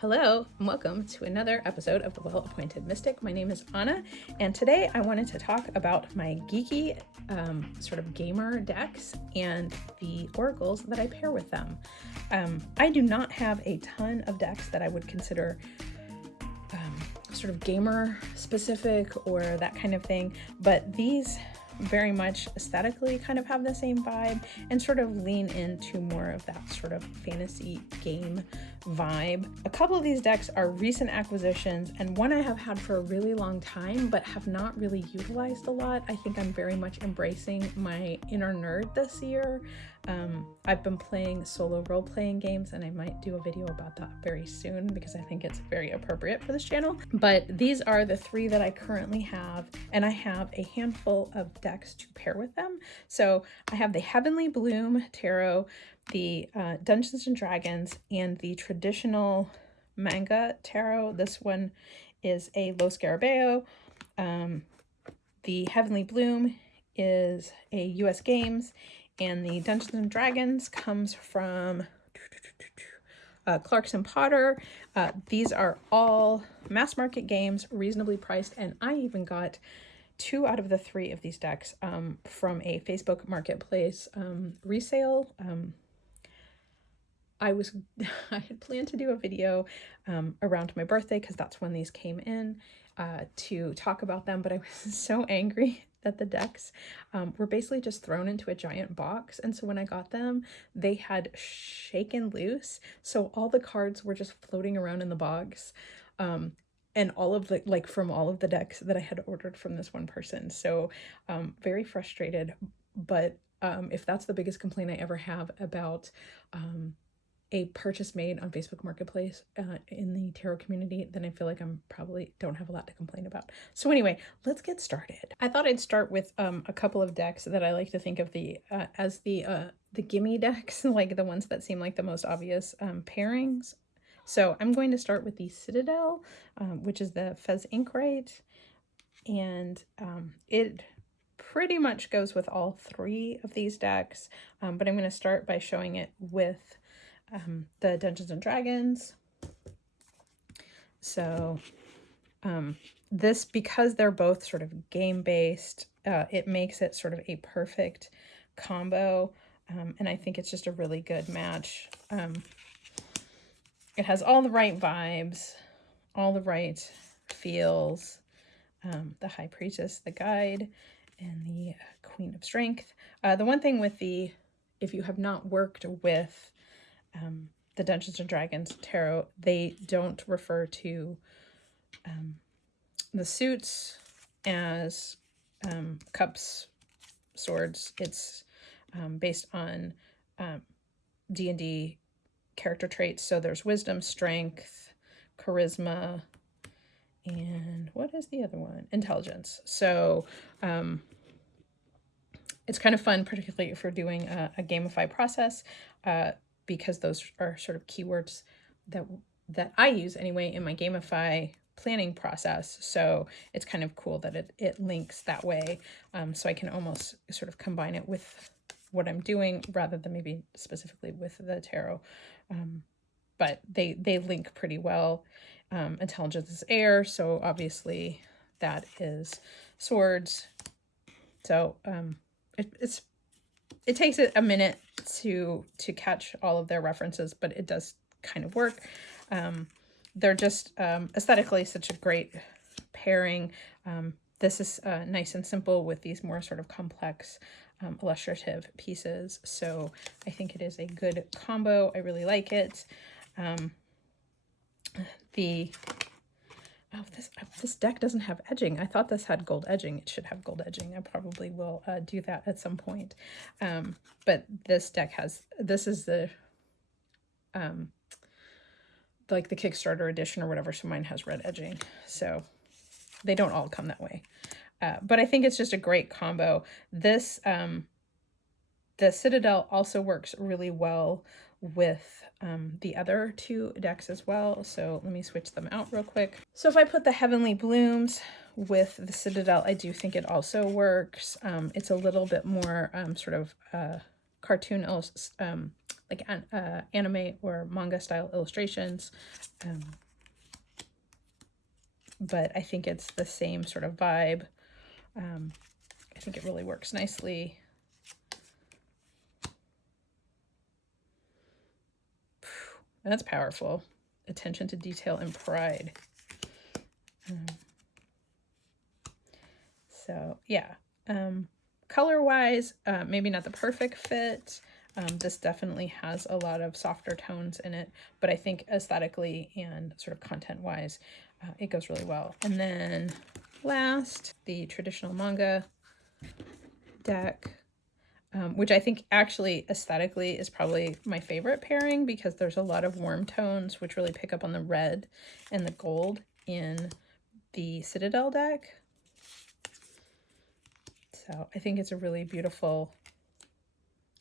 Hello and welcome to another episode of The Well-Appointed Mystic. My name is Anna, and today I wanted to talk about my geeky sort of gamer decks and the oracles that I pair with them. I do not have a ton of decks that I would consider sort of gamer specific or that kind of thing, but these very much aesthetically kind of have the same vibe and sort of lean into more of that sort of fantasy game vibe. A couple of these decks are recent acquisitions, and one I have had for a really long time but have not really utilized a lot. I think I'm very much embracing my inner nerd this year. I've been playing solo role-playing games, and I might do a video about that very soon because I think it's very appropriate for this channel. But these are the three that I currently have, and I have a handful of decks to pair with them. So I have the Heavenly Bloom Tarot, the Dungeons and Dragons, and the traditional manga tarot. This one is a Lo Scarabeo. The Heavenly Bloom is a US Games, and the Dungeons and Dragons comes from Clarkson Potter. These are all mass market games, reasonably priced, and I even got 2 out of the 3 of these decks from a Facebook Marketplace resale. I had planned to do a video around my birthday because that's when these came in to talk about them, but I was so angry that the decks were basically just thrown into a giant box, and so when I got them, they had shaken loose, so all the cards were just floating around in the box, and all of the, like, from all of the decks that I had ordered from this one person. So very frustrated, but if that's the biggest complaint I ever have about a purchase made on Facebook Marketplace in the tarot community, then I feel like I'm probably don't have a lot to complain about. So anyway, let's get started. I thought I'd start with a couple of decks that I like to think of as the gimme decks, like the ones that seem like the most obvious pairings. So I'm going to start with the Citadel, which is the Fez Inkwright, and it pretty much goes with all 3 of these decks, but I'm going to start by showing it with the Dungeons and Dragons. So this, because they're both sort of game based, it makes it sort of a perfect combo, and I think it's just a really good match. It has all the right vibes, all the right feels. The High Priestess, the Guide, and the Queen of Strength. The one thing with if you have not worked with the Dungeons and Dragons tarot, they don't refer to the suits as cups, swords. It's based on D&D character traits. So there's wisdom, strength, charisma, and what is the other one? Intelligence. So it's kind of fun, particularly if you're doing a gamify process, because those are sort of keywords that I use anyway in my gamify planning process. So it's kind of cool that it links that way. So I can almost sort of combine it with what I'm doing rather than maybe specifically with the tarot. But they link pretty well. Intelligence is air, so obviously that is swords. So it takes it a minute to catch all of their references, but it does kind of work. They're just aesthetically such a great pairing. This is nice and simple with these more sort of complex illustrative pieces, so I think it is a good combo. I really like it. This deck doesn't have edging. I thought this had gold edging. It should have gold edging. I probably will do that at some point. But this deck this is the like the Kickstarter edition or whatever, so mine has red edging. So they don't all come that way. But I think it's just a great combo. This the Citadel also works really well with the other 2 decks as well. So let me switch them out real quick. So if I put the Heavenly Blooms with the Citadel, I do think it also works. It's a little bit more sort of cartoon like anime or manga style illustrations. But I think it's the same sort of vibe. I think it really works nicely. And that's powerful. Attention to detail and pride. So yeah, color-wise, maybe not the perfect fit. This definitely has a lot of softer tones in it, but I think aesthetically and sort of content-wise, it goes really well. And then last, the traditional manga deck, which I think actually aesthetically is probably my favorite pairing because there's a lot of warm tones which really pick up on the red and the gold in the Citadel deck. So I think it's a really beautiful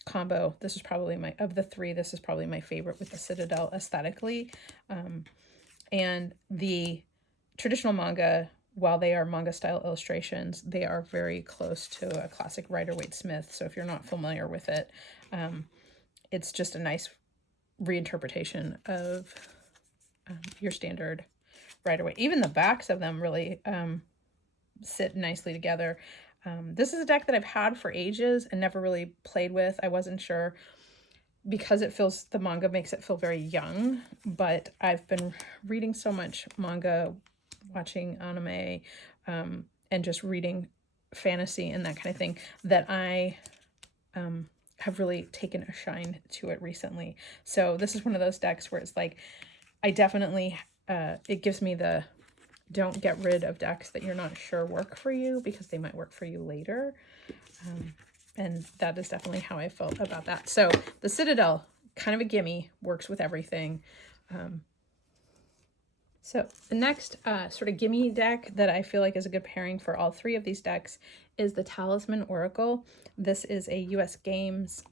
combo. This is probably of the three, this is probably my favorite with the Citadel aesthetically. And the traditional manga, while they are manga style illustrations, they are very close to a classic Rider-Waite-Smith. So if you're not familiar with it, it's just a nice reinterpretation of your standard Rider-Waite. Even the backs of them really sit nicely together. This is a deck that I've had for ages and never really played with. I wasn't sure because the manga makes it feel very young, but I've been reading so much manga, watching anime, and just reading fantasy and that kind of thing that I have really taken a shine to it recently. So this is one of those decks where it's like, I definitely, it gives me the don't get rid of decks that you're not sure work for you because they might work for you later. And that is definitely how I felt about that. So the Citadel, kind of a gimme, works with everything. So the next sort of gimme deck that I feel like is a good pairing for all three of these decks is the Talisman Oracle. This is a US Games.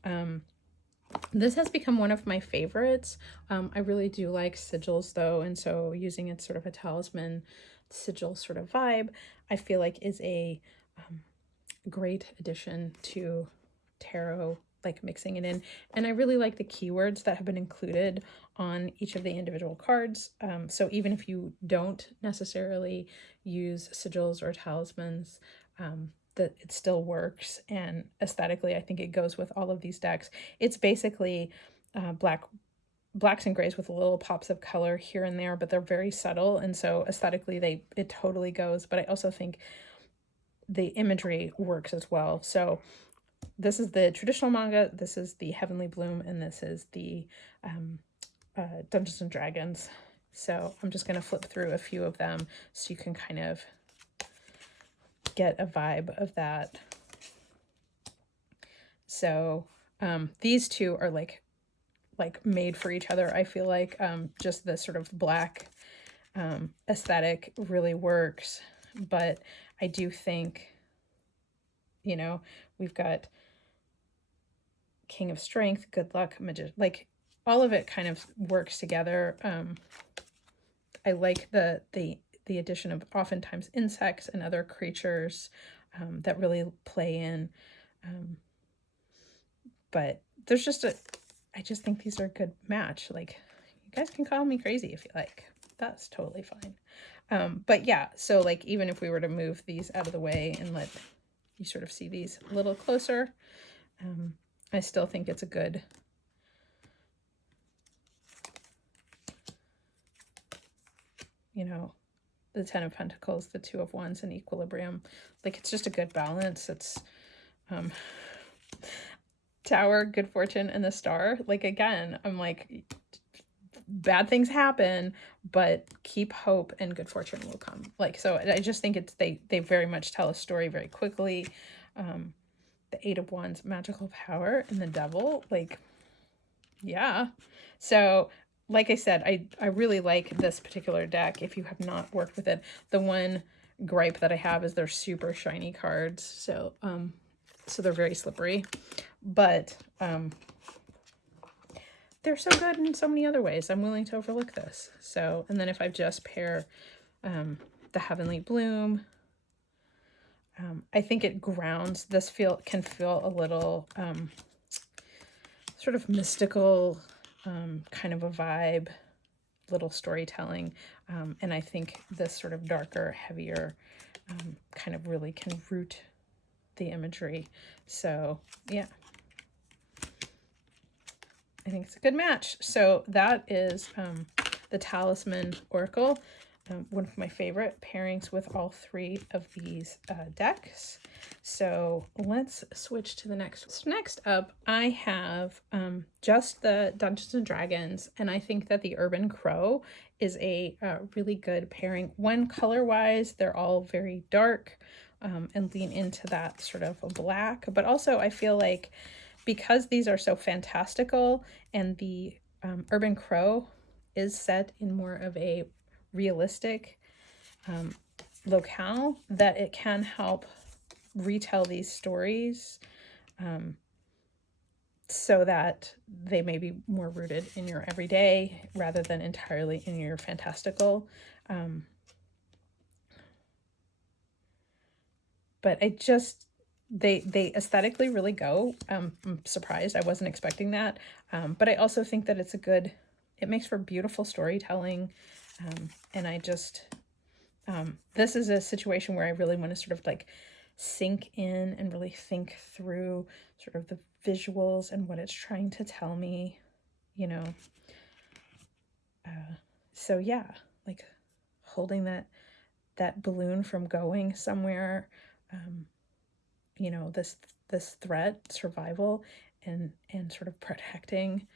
This has become one of my favorites. I really do like sigils though, and so using it sort of a talisman sigil sort of vibe, I feel like is a great addition to tarot, like mixing it in. And I really like the keywords that have been included on each of the individual cards. So even if you don't necessarily use sigils or talismans, that it still works, and aesthetically I think it goes with all of these decks. It's basically blacks and grays with little pops of color here and there, but they're very subtle, and so aesthetically it totally goes. But I also think the imagery works as well. So this is the traditional manga, this is the Heavenly Bloom, and this is the Dungeons and Dragons. So I'm just going to flip through a few of them so you can kind of get a vibe of that. So these two are like made for each other. I feel like just the sort of black aesthetic really works, but I do think, you know, we've got King of Strength, Good Luck, Magician, like all of it kind of works together. I like the addition of oftentimes insects and other creatures that really play in. But there's just I just think these are a good match. Like, you guys can call me crazy if you like. That's totally fine. But yeah, so like even if we were to move these out of the way and let you sort of see these a little closer, I still think it's a good the Ten of Pentacles, the Two of Wands, and Equilibrium. Like, it's just a good balance. It's Tower, Good Fortune, and the Star. Like, again, I'm like, bad things happen, but keep hope and good fortune will come. Like, so I just think they very much tell a story very quickly. The Eight of Wands, magical power, and the Devil. Like, yeah. So like I said, I really like this particular deck. If you have not worked with it, the one gripe that I have is they're super shiny cards. So so they're very slippery, but they're so good in so many other ways. I'm willing to overlook this. So, and then if I just pair the Heavenly Bloom, I think it grounds. This can feel a little sort of mystical kind of a vibe, little storytelling. And I think this sort of darker, heavier kind of really can root the imagery. So yeah, I think it's a good match. So that is the Talisman Oracle, one of my favorite pairings with all three of these decks. So let's switch to the next. So next up, I have just the Dungeons and Dragons, and I think that the Urban Crow is a really good pairing. One, color-wise, they're all very dark and lean into that sort of a black, but also I feel like because these are so fantastical and the Urban Crow is set in more of a realistic locale, that it can help retell these stories so that they may be more rooted in your everyday rather than entirely in your fantastical. But I just, they aesthetically really go. I'm surprised. I wasn't expecting that. But I also think that it's it makes for beautiful storytelling. And I just, this is a situation where I really want to sort of like sink in and really think through sort of the visuals and what it's trying to tell me, you know. So yeah, like holding that balloon from going somewhere, you know, this threat, survival, and sort of protecting,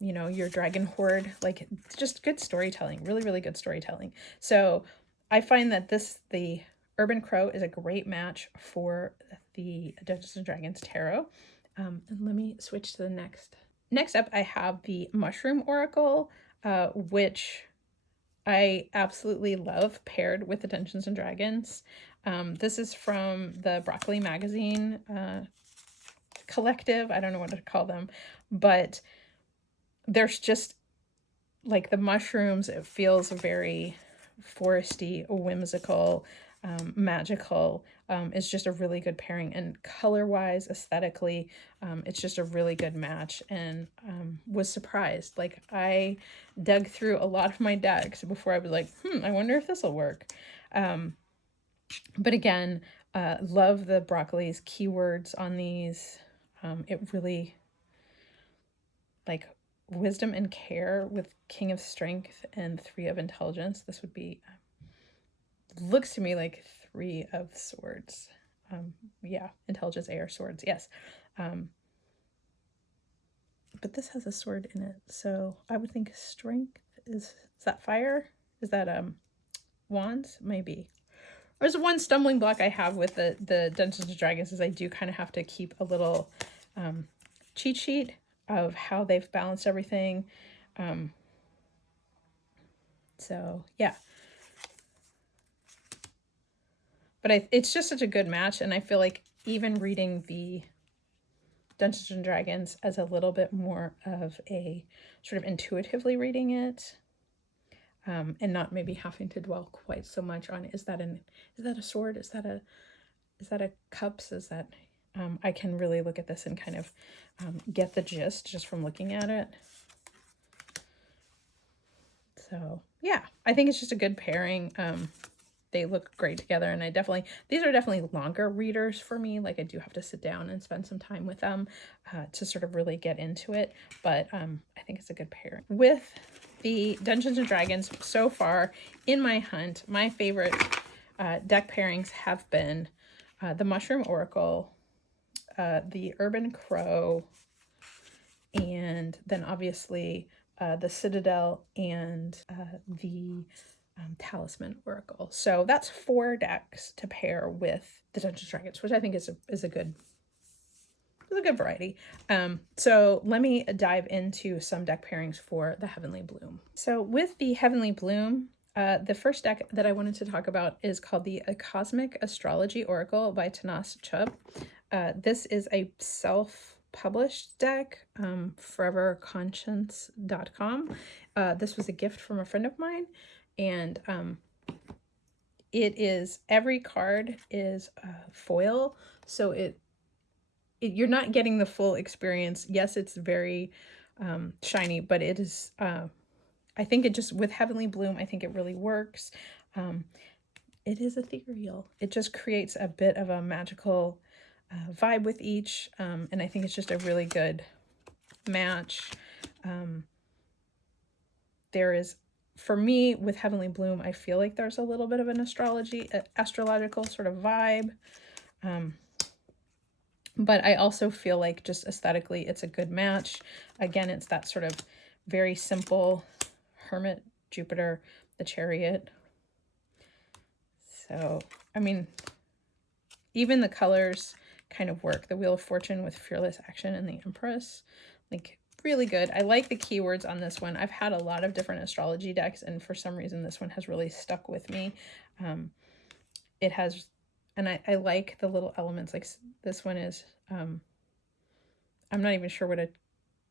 you know, your dragon horde. Like, just good storytelling, really, really good storytelling. So I find that the Urban Crow is a great match for the Dungeons and Dragons Tarot. And let me switch to the next. Next up, I have the Mushroom Oracle, which I absolutely love paired with the Dungeons and Dragons. This is from the Broccoli Magazine collective. I don't know what to call them, but there's just like the mushrooms, it feels very foresty, whimsical, magical. It's just a really good pairing, and color-wise, aesthetically, it's just a really good match, and was surprised. Like, I dug through a lot of my decks before I was like, I wonder if this will work. But again, love the Broccoli's keywords on these. It really, like, wisdom and care with King of Strength and 3 of Intelligence. This would be, looks to me like 3 of Swords. Yeah, Intelligence, Air, Swords, yes. But this has a sword in it, so I would think Strength is that fire? Is that wands? Maybe. There's one stumbling block I have with the Dungeons and Dragons is I do kind of have to keep a little cheat sheet of how they've balanced everything. So yeah. But it's just such a good match, and I feel like even reading the Dungeons and Dragons as a little bit more of a sort of intuitively reading it, and not maybe having to dwell quite so much on is that a sword? Is that a cups? Is that I can really look at this and kind of get the gist just from looking at it. So yeah, I think it's just a good pairing. They look great together, and these are definitely longer readers for me. Like, I do have to sit down and spend some time with them to sort of really get into it, but I think it's a good pairing. With the Dungeons and Dragons so far in my hunt, my favorite deck pairings have been the Mushroom Oracle, the Urban Crow, and then obviously the Citadel and the Talisman Oracle. So that's 4 decks to pair with the Dungeons and Dragons, which I think is a good variety. So let me dive into some deck pairings for the Heavenly Bloom. So with the Heavenly Bloom, the first deck that I wanted to talk about is called the Cosmic Astrology Oracle by Tanas Chubb. This is a self-published deck, foreverconscience.com. This was a gift from a friend of mine, and every card is foil, so it you're not getting the full experience. Yes, it's very shiny, but it is, I think it just, with Heavenly Bloom, I think it really works. It is ethereal. It just creates a bit of a magical vibe with each, and I think it's just a really good match. There is, for me, with Heavenly Bloom, I feel like there's a little bit of an astrological sort of vibe. But I also feel like just aesthetically, it's a good match. Again, it's that sort of very simple Hermit, Jupiter, the Chariot. So, I mean, even the colors kind of work. The Wheel of Fortune with Fearless Action and the Empress. Like, really good. I like the keywords on this one. I've had a lot of different astrology decks, and for some reason this one has really stuck with me. It has, and I like the little elements. Like this one is, I'm not even sure what a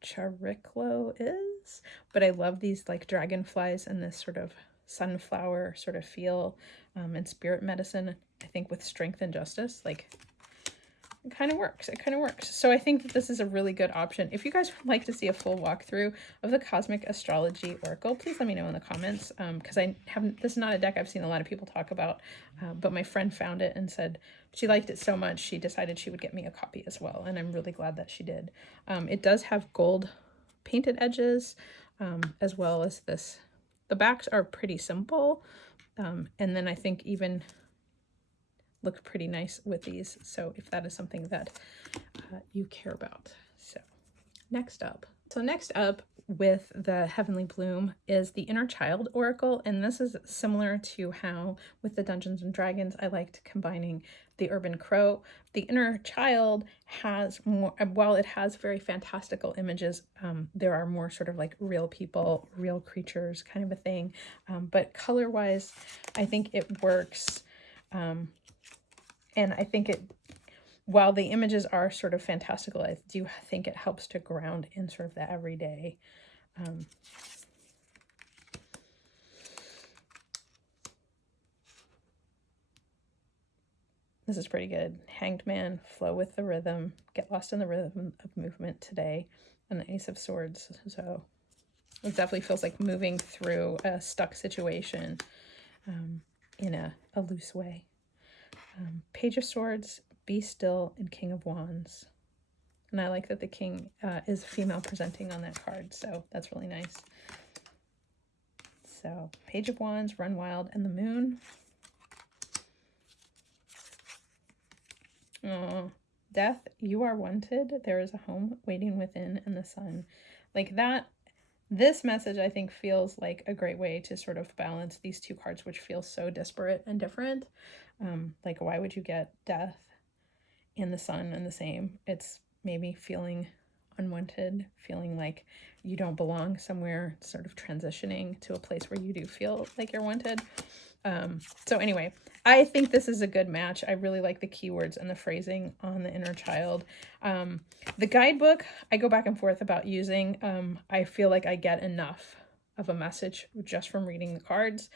chariclo is, but I love these like dragonflies and this sort of sunflower sort of feel, and spirit medicine, I think, with strength and justice. Like, it kind of works. It kind of works. So I think that this is a really good option. If you guys would like to see a full walkthrough of the Cosmic Astrology Oracle, please let me know in the comments, because I haven't, this is not a deck I've seen a lot of people talk about, but my friend found it and said she liked it so much she decided she would get me a copy as well, and I'm really glad that she did. It does have gold painted edges, as well as this. The backs are pretty simple, and then I think even look pretty nice with these, so if that is something that you care about. So next up with the Heavenly Bloom is the Inner Child Oracle, and this is similar to how with the Dungeons and Dragons I liked combining the Urban Crow. The Inner Child has more, while it has very fantastical images, there are more sort of like real people, real creatures kind of a thing, but color wise I think it works. And I think it, while the images are sort of fantastical, I do think it helps to ground in sort of the everyday. This is pretty good. Hanged Man, flow with the rhythm, get lost in the rhythm of movement today, and the Ace of Swords. So it definitely feels like moving through a stuck situation in a loose way. Page of Swords, Be Still, and King of Wands. And I like that the king is female presenting on that card, so that's really nice. So Page of Wands, Run Wild, and the Moon. Oh, Death, you are wanted. There is a home waiting within, and the sun. Like that, this message I think feels like a great way to sort of balance these two cards, which feel so disparate and different. Like, why would you get Death and the Sun in the same? It's maybe feeling unwanted, feeling like you don't belong somewhere, sort of transitioning to a place where you do feel like you're wanted. So anyway, I think this is a good match. I really like the keywords and the phrasing on the Inner Child. The guidebook, I go back and forth about using. I feel like I get enough of a message just from reading the cards,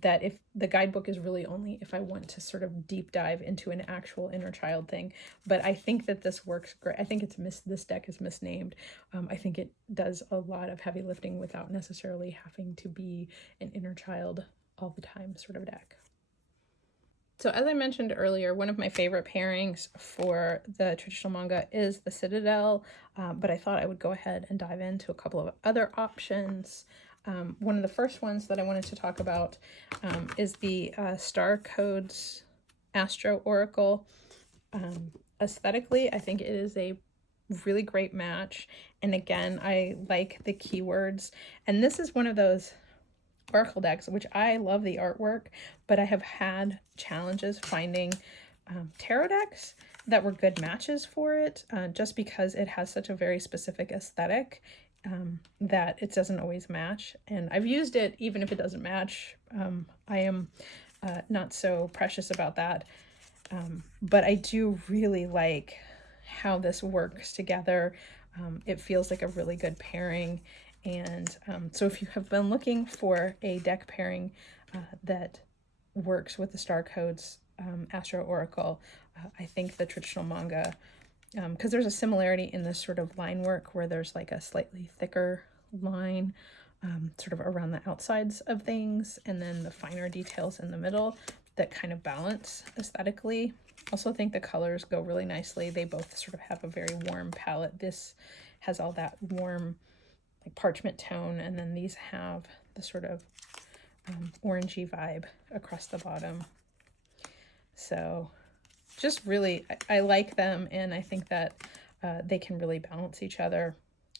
that if the guidebook is really only if I want to sort of deep dive into an actual Inner Child thing. But I think that this works great. I think it's this deck is misnamed. I think it does a lot of heavy lifting without necessarily having to be an Inner Child all the time sort of deck. So as I mentioned earlier, one of my favorite pairings for the traditional manga is the Citadel, but I thought I would go ahead and dive into a couple of other options. One of the first ones that I wanted to talk about is the Star Codes Astro Oracle. Aesthetically, I think it is a really great match, and again, I like the keywords, and this is one of those Oracle decks which I love the artwork, but I have had challenges finding tarot decks that were good matches for it, just because it has such a very specific aesthetic that it doesn't always match. And I've used it even if it doesn't match. I am not so precious about that, but I do really like how this works together. It feels like a really good pairing. And so if you have been looking for a deck pairing that works with the Star Codes Astro Oracle, I think the traditional manga because there's a similarity in this sort of line work where there's like a slightly thicker line sort of around the outsides of things, and then the finer details in the middle that kind of balance aesthetically. Also think the colors go really nicely. They both sort of have a very warm palette. This has all that warm like parchment tone, and then these have the sort of orangey vibe across the bottom. So just really, I like them, and I think that they can really balance each other.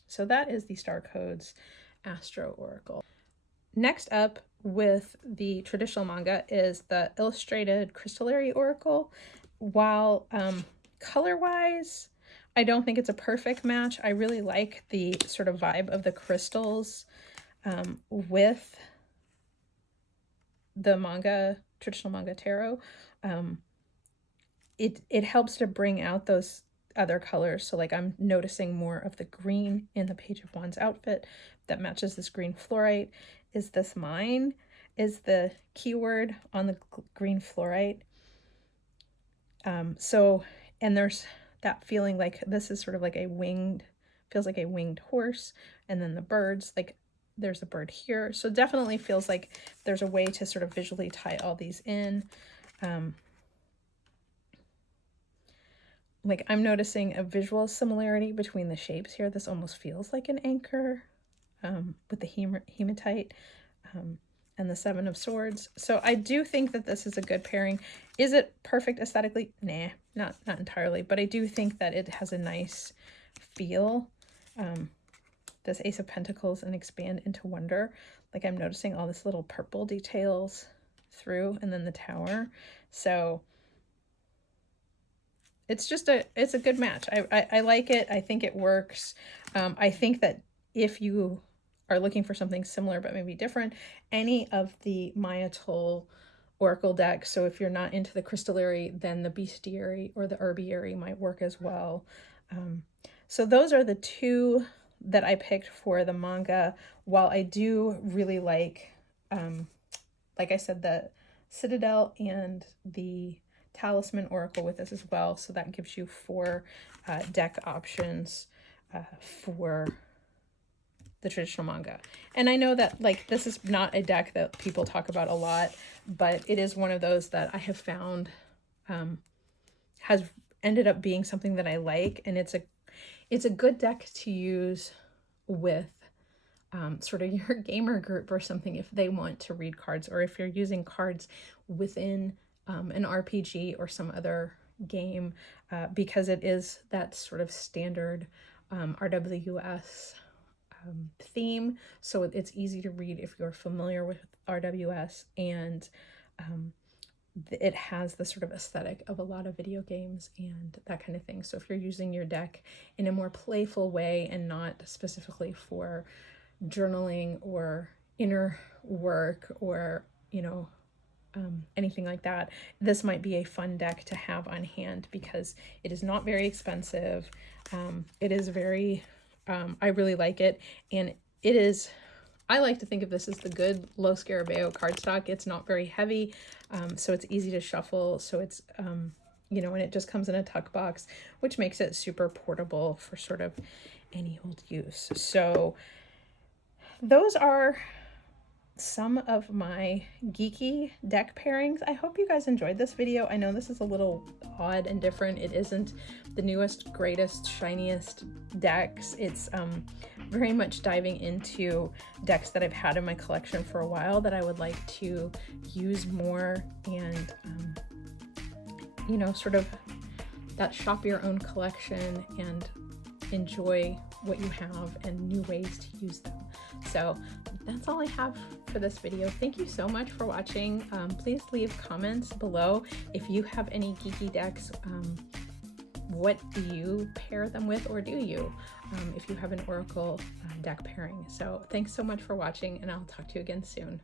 So that is the Star Codes Astro Oracle. Next up with the traditional manga is the illustrated Crystallary Oracle. While color-wise, I don't think it's a perfect match. I really like the sort of vibe of the crystals with the manga, traditional manga tarot. It helps to bring out those other colors. So like I'm noticing more of the green in the Page of Wands outfit that matches this green fluorite. Is this mine? Is the keyword on the green fluorite. And there's that feeling like this is sort of like feels like a winged horse, and then the birds, like there's a bird here. So definitely feels like there's a way to sort of visually tie all these in. Like I'm noticing a visual similarity between the shapes here. This almost feels like an anchor with the hematite and the Seven of Swords. So I do think that this is a good pairing. Is it perfect aesthetically? Nah, not entirely, but I do think that it has a nice feel. This Ace of Pentacles and Expand into Wonder. Like I'm noticing all this little purple details through, and then the Tower. So it's a good match. I like it. I think it works. I think that if you are looking for something similar but maybe different, any of the Mayatol Oracle decks, so if you're not into the Crystallary, then the Bestiary or the Herbiary might work as well. So those are the two that I picked for the manga. While I do really like I said, the Citadel and the Talisman Oracle with this as well. So that gives you 4 deck options for the traditional manga. And I know that like this is not a deck that people talk about a lot, but it is one of those that I have found has ended up being something that I like, and it's a good deck to use with sort of your gamer group or something if they want to read cards, or if you're using cards within an RPG or some other game, because it is that sort of standard RWS theme. So it's easy to read if you're familiar with RWS, and it has the sort of aesthetic of a lot of video games and that kind of thing. So if you're using your deck in a more playful way and not specifically for journaling or inner work or, anything like that, this might be a fun deck to have on hand because it is not very expensive. It is very, I really like it. And it is, I like to think of this as the good Lo Scarabeo cardstock. It's not very heavy, so it's easy to shuffle. So it's, and it just comes in a tuck box, which makes it super portable for sort of any old use. So those are some of my geeky deck pairings. I hope you guys enjoyed this video. I know this is a little odd and different. It isn't the newest, greatest, shiniest decks. It's very much diving into decks that I've had in my collection for a while that I would like to use more, and sort of that shop your own collection and enjoy what you have and new ways to use them. So that's all I have for this video. Thank you so much for watching. Please leave comments below if you have any geeky decks. What do you pair them with, or do you if you have an Oracle deck pairing? So thanks so much for watching, and I'll talk to you again soon.